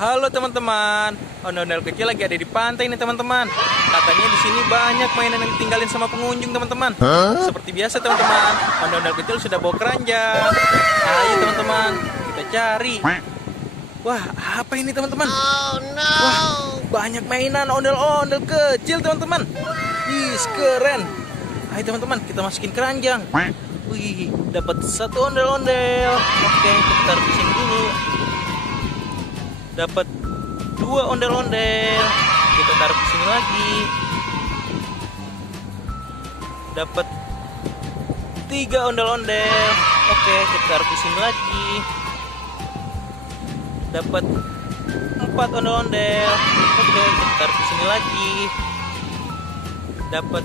Halo teman-teman, ondel-ondel kecil lagi ada di pantai nih teman-teman. Katanya di sini banyak mainan yang ditinggalin sama pengunjung teman-teman. Seperti biasa teman-teman, ondel-ondel kecil sudah bawa keranjang. Ayo teman-teman, kita cari. Wah, apa ini teman-teman? Wah, banyak mainan ondel-ondel kecil teman-teman. Ih, keren. Ayo teman-teman, kita masukin keranjang. Wih, dapat satu ondel-ondel. Oke, kita taruh di sini dulu. Dapat dua ondel-ondel, kita taruh di sini lagi. Dapat tiga ondel-ondel, oke, kita taruh di sini lagi. Dapat empat ondel-ondel, oke, kita taruh di sini lagi. Dapat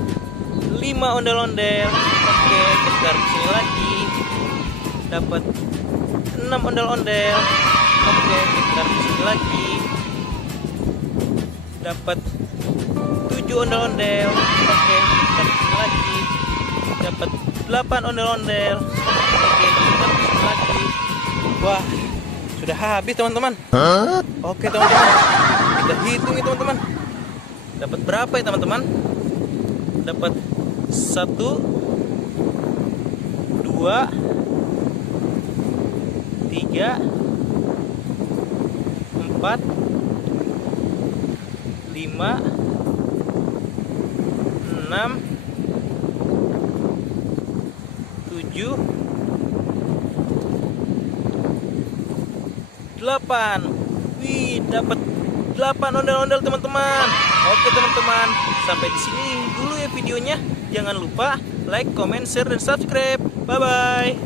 lima ondel-ondel, oke, kita taruh di sini lagi. Dapat enam ondel-ondel. Oke, kita taruh di sini lagi. Dapat 7 ondel-ondel. Oke, kita taruh di sini lagi. Dapat 8 ondel-ondel. Oke, kita taruh di sini lagi. Wah, sudah habis teman-teman. Oke teman-teman, kita hitung ya teman-teman. Dapat berapa ya teman-teman? Dapat 1, 2, 3, 4, 5, 6, 7, 8. Wih, dapat 8 ondel-ondel teman-teman. Oke teman-teman, sampai di sini dulu ya videonya. Jangan lupa like, comment, share, dan subscribe. Bye bye.